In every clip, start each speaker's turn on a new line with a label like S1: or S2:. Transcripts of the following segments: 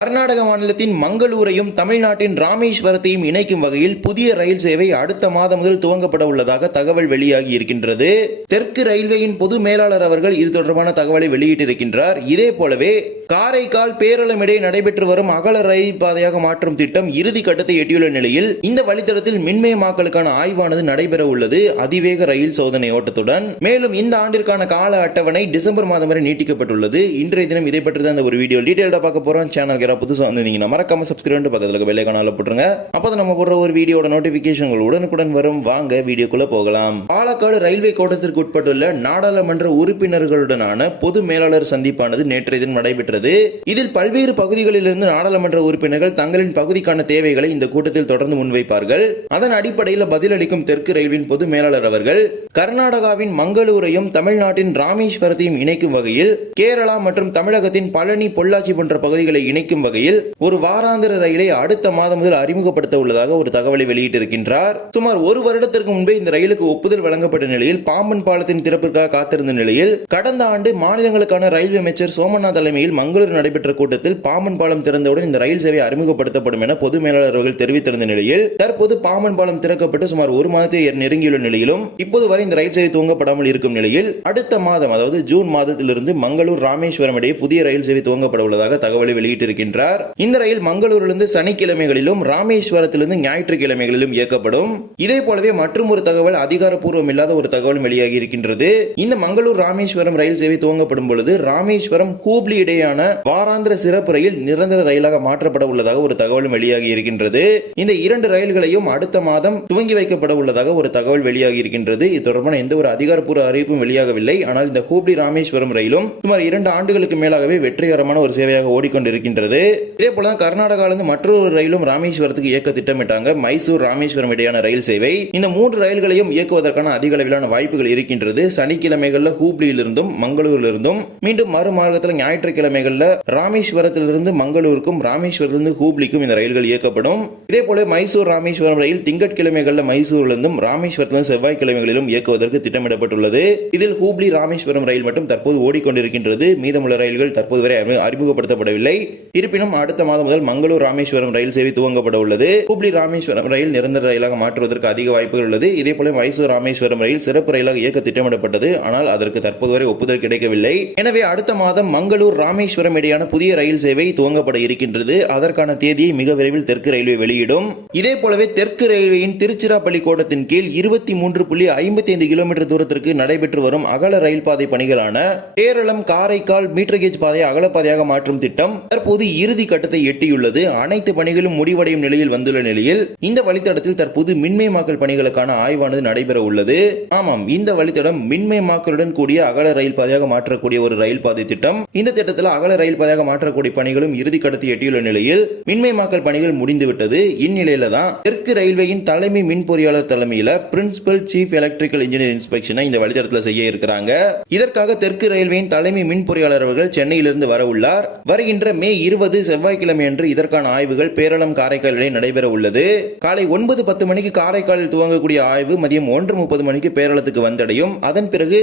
S1: கர்நாடக மாநிலத்தின் மங்களூரையும் தமிழ்நாட்டின் ராமேஸ்வரத்தையும் இணைக்கும் வகையில் புதிய ரயில் சேவை அடுத்த மாதம் முதல் துவங்கப்பட உள்ளதாக தகவல் வெளியாகி இருக்கின்றது. தெற்கு ரயில்வேயின் பொது மேலாளர் அவர்கள் இது தொடர்பான தகவலை வெளியிட்டிருக்கின்றார். இதே போலவே காரைக்கால் பேரளம் இடையே நடைபெற்று வரும் அகல ரயில் பாதையாக மாற்றும் திட்டம் இறுதி கட்டத்தை எட்டியுள்ள நிலையில் இந்த வழித்தடத்தில் மின்மயமாக்கலுக்கான ஆய்வானது நடைபெற உள்ளது. அதிவேக ரயில் சோதனை ஓட்டத்துடன் மேலும் இந்த ஆண்டிற்கான கால அட்டவணை டிசம்பர் மாதம் வரை நீட்டிக்கப்பட்டுள்ளது. இன்றைய தினம் இதை பற்றி தான் இந்த ஒரு வீடியோ. டீடைல்டா பார்க்க போறோம். சேனல் யாராவது புதுசாக வந்திருந்தீங்கன்னா மறக்காம சப்ஸ்கிரைப் பக்கத்தில் வெள்ளை கனால போட்டுருங்க. அப்போ நம்ம போடுற ஒரு வீடியோட நோட்டிபிகேஷன் உடனுக்குடன் வரும். வாங்க வீடியோக்குள்ள போகலாம். பாலக்காடு ரயில்வே கோட்டத்திற்கு உட்பட்டுள்ள நாடாளுமன்ற உறுப்பினர்களுடனான பொது மேலாளர் சந்திப்பானது நேற்றைய தினம் நடைபெற்றது இதில் பல்வேறு பகுதிகளிலிருந்து நாடாளுமன்ற உறுப்பினர்கள் தங்களின் பகுதிக்கான தேவைகளை இந்த கூட்டத்தில் தொடர்ந்து முன்வைப்பார்கள். அதன் அடிப்படையில் பதிலளிக்கும் தெற்கு ரயில்வின் பொது மேலாளர் அவர்கள் கர்நாடகாவின் மங்களூரையும் தமிழ்நாட்டின் ராமேஸ்வரத்தையும் இணைக்கும் வகையில் கேரளா மற்றும் தமிழகத்தின் பழனி பொள்ளாச்சி போன்ற பகுதிகளை இணைக்கும் வகையில் ஒரு வாராந்திர ரயிலை அடுத்த மாதம் முதல் அறிமுகப்படுத்த உள்ளதாக ஒரு தகவலை வெளியிட்டிருக்கின்றார். சுமார் ஒரு வருடத்திற்கு முன்பே இந்த ரயிலுக்கு ஒப்புதல் வழங்கப்பட்ட நிலையில் பாம்பன் பாலத்தின் திறப்பிற்காக காத்திருந்த நிலையில் கடந்த ஆண்டு மாநிலங்களுக்கான ரயில்வே அமைச்சர் சோமநாத் தலைமையில் மங்களூர் நடைபெற்ற கூட்டத்தில் பாம்பன் பாலம் திறந்தவுடன் இந்த ரயில் சேவை அறிமுகப்படுத்தப்படும் என பொது மேலாளர்கள் தெரிவித்திருந்த நிலையில் தற்போது பாம்பன் பாலம் திறக்கப்பட்டு சுமார் ஒரு மாதத்தை நெருங்கியுள்ள நிலையிலும் இப்போது வரை இந்த ரயில் சேவை துவங்கப்படாமல் இருக்கும் நிலையில் அடுத்த மாதம் அதாவது ஜூன் மாதத்திலிருந்து மங்களூர் ராமேஸ்வரம் இடையே புதிய ரயில் சேவை துவங்கப்பட உள்ளதாக தகவலை வெளியிட்டிருக்கின்றார். இந்த ரயில் மங்களூரிலிருந்து சனிக்கிழமைகளிலும் ராமேஸ்வரத்திலிருந்து ஞாயிற்றுக்கிழமைகளிலும் இயக்கப்படும். இதே போலவே மற்றும் ஒரு தகவல் அதிகாரப்பூர்வம் இல்லாத ஒரு தகவல் வெளியாகி இருக்கின்றது. இந்த மங்களூர் ராமேஸ்வரம் ரயில் சேவை துவங்கப்படும் பொழுது ராமேஸ்வரம் ஹூப்ளி இடையான வாராந்திர சிறப்பு ரயில் நிரந்தர ரயிலாக மாற்றப்பட உள்ளதாக ஒரு தகவலும் வெளியாகி இருக்கின்றது. இந்த இரண்டு ரயில்களையும் அடுத்த மாதம் துவங்கி வைக்கப்பட உள்ளதாக ஒரு தகவல் வெளியாகி இருக்கின்றது. இது தொடர்பான எந்த ஒரு அதிகாரப்பூர்வ அறிவிப்பும் வெளியாகவில்லை. ஆனால் இந்த ஹூப்ளி ராமேஸ்வரம் ரயிலும் சுமார் இரண்டு ஆண்டுகளுக்கு மேலாகவே வெற்றிகரமான ஒரு சேவையாக ஓடிக்கொண்டிருக்கின்றது. இதே போல கர்நாடகாவிலிருந்து மற்றொரு ரயிலும் ராமேஸ்வரத்துக்கு இயக்க திட்டமிட்டாங்க. மைசூர் ராமேஸ்வரம் இடையான ரயில் சேவை. இந்த மூன்று ரயில்களையும் இயக்குவதற்கான அதிக அளவிலான வாய்ப்புகள் இருக்கின்றது. சனிக்கிழமைகளில் ஹூப்ளியிலிருந்தும் மங்களூரிலிருந்தும் மீண்டும் மறுமார்க்கத்தில் ஞாயிற்றுக்கிழமைகள்ல ராமேஸ்வரத்திலிருந்து மங்களூருக்கும் ராமேஸ்வரத்திலிருந்து ஹூப்ளிக்கும் இந்த ரயில்கள் இயக்கப்படும். இதே போல மைசூர் ராமேஸ்வரம் ரயில் திங்கட்கிழமைகள்ல மைசூரிலிருந்தும் ராமேஸ்வரத்திலிருந்து செவ்வாய்க்கிழமைகளிலும் இயக்குவதற்கு திட்டமிடப்பட்டுள்ளது. இதில் ஹூப்ளி ராமேஸ்வரம் ரயில் மட்டும் தற்போது ஓடிக்கொண்டிருக்கின்றது. மீதமுள்ள ரயில்கள் தற்போது வரை அறிமுகப்படுத்தப்படவில்லை. இருப்பினும் அடுத்த மாதம் முதல் மங்களூர் ராமேஸ்வரம் ரயில் சேவை துவங்கப்பட உள்ளது ஹூப்ளி ராமேஸ்வரம் ரயில் நிரந்தர ரயிலாக மாற்றுவதற்கு அதிக வாய்ப்புகள் உள்ளது. இதே போல மைசூர் ராமேஸ்வரம் ரயில் சிறப்பு ரயிலாக இயக்க திட்டமிடப்பட்டது. ஆனால் அதற்கு தற்போது வரை ஒப்புதல் கிடைக்கவில்லை. எனவே அடுத்த மாதம் மங்களூர் ராமேஸ்வரம் இடையான புதிய ரயில் சேவை துவங்கப்பட இருக்கின்றது. அதற்கான தேதியை மிக விரைவில் தெற்கு ரயில்வே வெளியிடும். இதே போலவே தெற்கு ரயில்வேயின் திருச்சிராப்பள்ளி கோட்டத்தின் கீழ் இருபத்தி மூன்று புள்ளி ஐம்பத்தி ஐந்து கிலோமீட்டர் தூரத்திற்கு நடைபெற்று வரும் அகல ரயில் பாதை பணிகளான கேரளம் காரைக்கால் மீட்டர் கேஜ் பாதையை அகலப்பாதையாக மாற்றும் திட்டம் தற்போது இறுதி கட்டத்தை எட்டியுள்ளது. அனைத்து பணிகளும் முடிவடையும் நிலையில் வந்துள்ள நிலையில் இந்த வழித்தடத்தில் தற்போது மின்மயமாக்கல் பணிகளுக்கான ஆய்வானது நடைபெற உள்ளது. ஆமாம் இந்த வழித்தடம் மின்மயமாக்கலுடன் கூடிய அகல ரயில் பாதையாக மாற்றக்கூடிய ஒரு ரயில் பாதை திட்டம். இந்த திட்டத்தில் அகல ரயில் பாதையாக மாற்றக்கூடிய பணிகளும் இறுதி கட்டத்தை எட்டியுள்ள நிலையில் மின்மயமாக்கல் பணிகள் முடிந்துவிட்டது. இந்நிலையில தான் தெற்கு ரயில்வேயின் தலைமை மின் பொறியாளர் தலைமையில பிரின்சிபல் சீஃப் எலக்ட்ரிக்கல் இன்ஜினியர் இன்ஸ்பெக்ஷனை இந்த வழித்தடத்தில் செய்ய இருக்கிறாங்க. இதற்காக தெற்கு ரயில்வேயின் தலைமை மின் பொறியாளர் அவர்கள் சென்னையிலிருந்து வர உள்ளார். வருகின்ற மே இருபது செவ்வாய்க்கிழமை அன்று இதற்கான ஆய்வுகள் பேரளம் காரைக்கால் நடைபெற உள்ளது. காலை ஒன்பது பத்து மணிக்கு காரைக்காலில் துவங்கக்கூடிய ஆய்வு மதியம் ஒன்று முப்பது மணிக்கு பேரளத்துக்கு வந்தடையும். அதன் பிறகு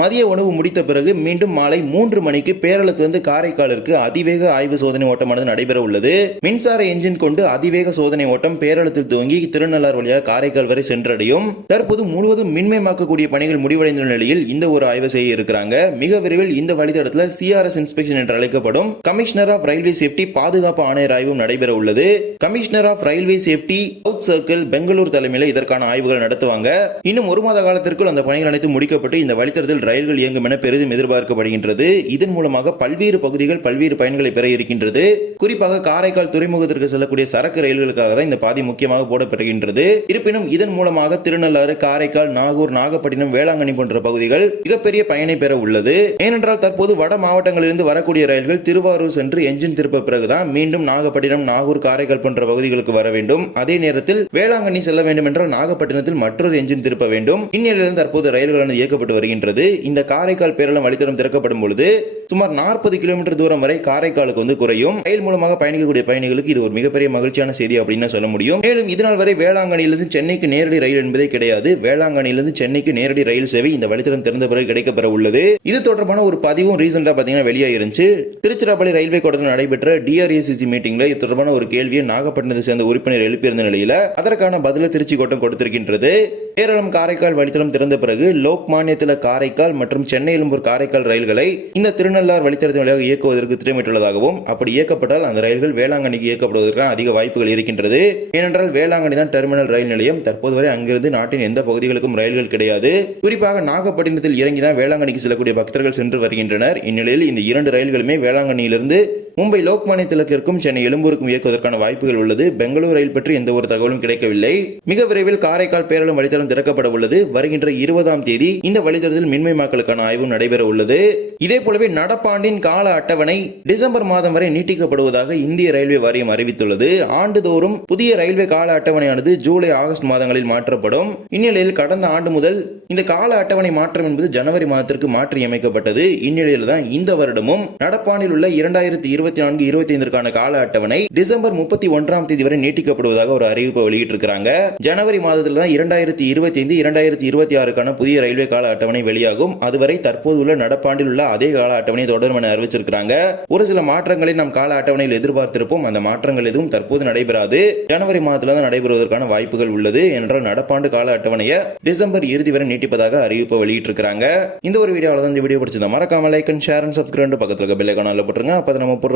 S1: மதிய உணவு முடித்த பிறகு மீண்டும் மாலை மூன்று மணிக்கு பேரளத்திலிருந்து காரைக்காலிற்கு அதிவேக ஆய்வு சோதனை ஓட்டமானது நடைபெற உள்ளது. மின்சார என்ஜின் கொண்டு அதிவேக சோதனை ஓட்டம் பேரளத்தில் துவங்கி திருநள்ளார் வழியாக காரைக்கால் வரை சென்றடையும். தற்போது முழுவதும் மின்மயமாக்கக்கூடிய பணிகள் முடிவடைந்த நிலையில் இந்த ஒரு ஆய்வு செய்ய இருக்கிறாங்க. மிக விரைவில் இந்த வழித்தடத்தில் சிஆர்எஸ் இன்ஸ்பெக்ஷன் என்று அழைக்கப்படும் கமிஷனர் ஆஃப் ரயில்வே சேஃப்டி பாதுகாப்பு ஆணையர் ஆய்வும் நடைபெற உள்ளது. Commissioner of railway safety south circle Bangalore தலைமையில் இதற்கான ஆய்வுகள் நடத்துவாங்க. இன்னும் ஒரு மாத காலத்திற்குள் அந்த பணிகள் அனைத்து முடிக்கப்பட்டு இந்த வழித்தடத்தில் ரயில்கள் இயங்கும் என பெரிதும் எதிர்பார்க்கப்படுகின்றது. இதன் மூலமாக பல்வேறு பகுதிகள் பல்வேறு பயன்களை பெற இருக்கின்றது. குறிப்பாக காரைக்கால் துறைமுகத்திற்கு செல்லக்கூடிய சரக்கு ரயில்களுக்காக தான் இந்த பாதை முக்கியமாக போடப்படுகின்றது. இருப்பினும் இதன் மூலமாக திருநள்ளாறு காரைக்கால் நாகூர் நாகப்பட்டினம் வேளாங்கண்ணி போன்ற பகுதிகள் மிகப்பெரிய பயனை பெற உள்ளது. ஏனென்றால் தற்போது வட மாவட்டங்களிலிருந்து வரக்கூடிய ரயில்கள் திருவாரூர் சென்று என்ஜின் திருப்ப பிறகுதான் மீண்டும் நாகப்பட்டினம் நாகூர் காரைக்கால் போன்ற பகுதிகளுக்கு வர வேண்டும். அதே நேரத்தில் வேளாங்கண்ணி செல்ல வேண்டும் என்றால் நாகப்பட்டினத்தில் மற்றொரு என்ஜின் திருப்ப வேண்டும். இந்நிலையில் தற்போது ரயில்களானது இயக்கப்பட்டு வருகின்றது. இந்த காரைக்கால் பேரளம் வழித்தடம் திறக்கப்படும் பொழுது சுமார் நாற்பது கிலோமீட்டர் தூரம் வரை காரைக்காலுக்கு வந்து குறையும். ரயில் மூலமாக பயணிக்கக்கூடிய பயணிகளுக்கு இது ஒரு மிகப்பெரிய மகிழ்ச்சியான செய்தி அப்படின்னு சொல்ல முடியும். மேலும் இதனால் வரை வேளாங்கண்ணியிலிருந்து சென்னைக்கு நேரடி ரயில் என்பதே கிடையாது. வேளாங்கண்ணியிலிருந்து சென்னைக்கு நேரடி ரயில் சேவை இந்த வழித்தடம் திறந்த பிறகு கிடைக்கப்பெற உள்ளது. இது தொடர்பான ஒரு பதிவும் ரீசெண்டா பாத்தீங்கன்னா வெளியாயிருந்துச்சு திருச்சிராப்பள்ளி ரயில்வே கோட்டத்தில் நடைபெற்ற டிஆர்ஏசிசி மீட்டிங்ல இது தொடர்பான ஒரு கேள்வியை நாகப்பட்டினத்தை சேர்ந்த உறுப்பினர் எழுப்பியிருந்த நிலையில அதற்கான பதில திருச்சி கோட்டம் கொடுத்திருக்கின்றது. கேரளம் காரைக்கால் வழித்தடம் திறந்த பிறகு லோக்மானியத்தில் காரைக்கால் மற்றும் சென்னை எழும்பூர் காரைக்கால் ரயில்களை இந்த திருநள்ளார் வழித்தடத்தின் வழியாக இயக்குவதற்கு திட்டமிட்டுள்ளதாகவும் அப்படி இயக்கப்பட்டால் அந்த ரயில்கள் வேளாங்கண்ணிக்கு இயக்கப்படுவதற்கான அதிக வாய்ப்புகள் இருக்கின்றது. ஏனென்றால் வேளாங்கண்ணி தான் டெர்மினல் ரயில் நிலையம். தற்போது வரை அங்கிருந்து நாட்டின் எந்த பகுதிகளுக்கும் ரயில்கள் கிடையாது. குறிப்பாக நாகப்பட்டினத்தில் இறங்கி தான் வேளாங்கண்ணிக்கு செல்லக்கூடிய பக்தர்கள் சென்று வருகின்றனர். இந்நிலையில் இந்த இரண்டு ரயில்களுமே வேளாங்கண்ணியிலிருந்து மும்பை லோக்மானிய திலக்கிற்கும் சென்னை எழும்பூருக்கும் இயக்குவதற்கான வாய்ப்புகள் உள்ளது. பெங்களூர் ரயில் பற்றி எந்த ஒரு தகவலும் கிடைக்கவில்லை. மிக விரைவில் காரைக்கால் பேரலும் வழித்தடம் திறக்கப்பட உள்ளது. வருகின்ற இருபதாம் தேதி இந்த வழித்தடத்தில் மின்மயமாக்கலுக்கான ஆய்வும் நடைபெற உள்ளது. இதே போலவே நடப்பாண்டின் கால அட்டவணை டிசம்பர் மாதம் வரை நீட்டிக்கப்படுவதாக இந்திய ரயில்வே வாரியம் அறிவித்துள்ளது. ஆண்டுதோறும் புதிய ரயில்வே கால அட்டவணையானது ஜூலை ஆகஸ்ட் மாதங்களில் மாற்றப்படும். இந்நிலையில் கடந்த ஆண்டு முதல் இந்த கால அட்டவணை மாற்றம் என்பது ஜனவரி மாதத்திற்கு மாற்றியமைக்கப்பட்டது. இந்நிலையில் தான் இந்த வருடமும் நடப்பாண்டில் உள்ள இரண்டாயிரத்தி இருபத்தி நான்கு இருபத்தி ஐந்திற்கான கால அட்டவணை டிசம்பர் முப்பத்தி ஒன்றாம் தேதி வரை நீட்டிக்கப்படுவதாக ஒரு அறிவிப்பை வெளியிட்டிருக்கிறாங்க. ஜனவரி மாதத்தில் தான் இரண்டாயிரத்தி இருபத்தி ஐந்து இரண்டாயிரத்தி இருபத்தி ஆறுக்கான புதிய ரயில்வே கால அட்டவணை வெளியாகும். அதுவரை தற்போது உள்ள நடப்பாண்டில் உள்ள அதே கால அட்டவணை தொடரும் என அறிவிச்சிருக்கிறாங்க. ஒரு சில மாற்றங்களை நாம் கால அட்டவணையில் எதிர்பார்த்திருப்போம். அந்த மாற்றங்கள் எதுவும் தற்போது நடைபெறாது. ஜனவரி மாதத்தில் தான் நடைபெறுவதற்கான வாய்ப்புகள் உள்ளது என்றால் நடப்பாண்டு கால அட்டவணையை டிசம்பர் இறுதி வரை நீட்டிப்பதாக அறிவிப்பை வெளியிட்டிருக்கிறாங்க. இந்த ஒரு வீடியோவில் தான் இந்த வீடியோ பிடிச்சிருந்தா மறக்காம like and share and subscribe பக்கத்தில் இருக்க பெல் போட்டுருங்க. அப்போ நம்ம போடுற